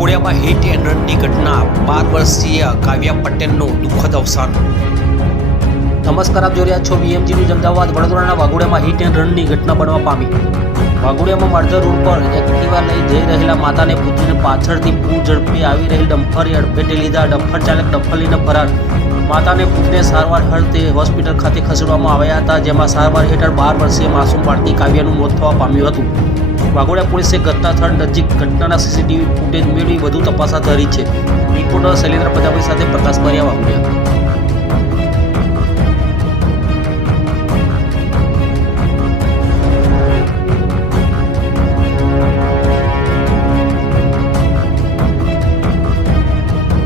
વાઘોડિયામાં hit and રનની ઘટના 12 વર્ષીય કાવ્યા પટેલનું દુઃખદ અવસાન। નમસ્કાર, આપ જોઈ રહ્યા છો BMG ન્યૂઝ અમદાવાદ। વડોદરાના વાઘોડિયામાં હિટ એન્ડ રનની ઘટના બનવા પામી। વાઘોડિયામાં માળધર રોડ પર એક્ટિવા લઈ જઈ રહેલા માતાને પુત્રીને પાછળથી પૂર ઝડપે આવી રહેલ ડમ્પરે અડફેટે લીધા। ડમ્પર ચાલક ડમ્પર લઈને ફરાર। માતાને પુત્રીને સારવાર અર્થે હોસ્પિટલ ખાતે ખસેડવામાં આવ્યા હતા, જેમાં સારવાર હેઠળ 12 વર્ષીય માસૂમ બાળકી કાવ્યાનું મોત થવા પામ્યું હતું। વાઘોડિયા પોલીસે ઘટના સ્થળ નજીક ઘટનાના CCTV ફૂટેજ મેળવી વધુ તપાસ હાથ ધરી છે। રિપોર્ટર શૈલેન્દ્ર પ્રજાપતિ સાથે પ્રકાશ બારિયા, વાઘોડિયા।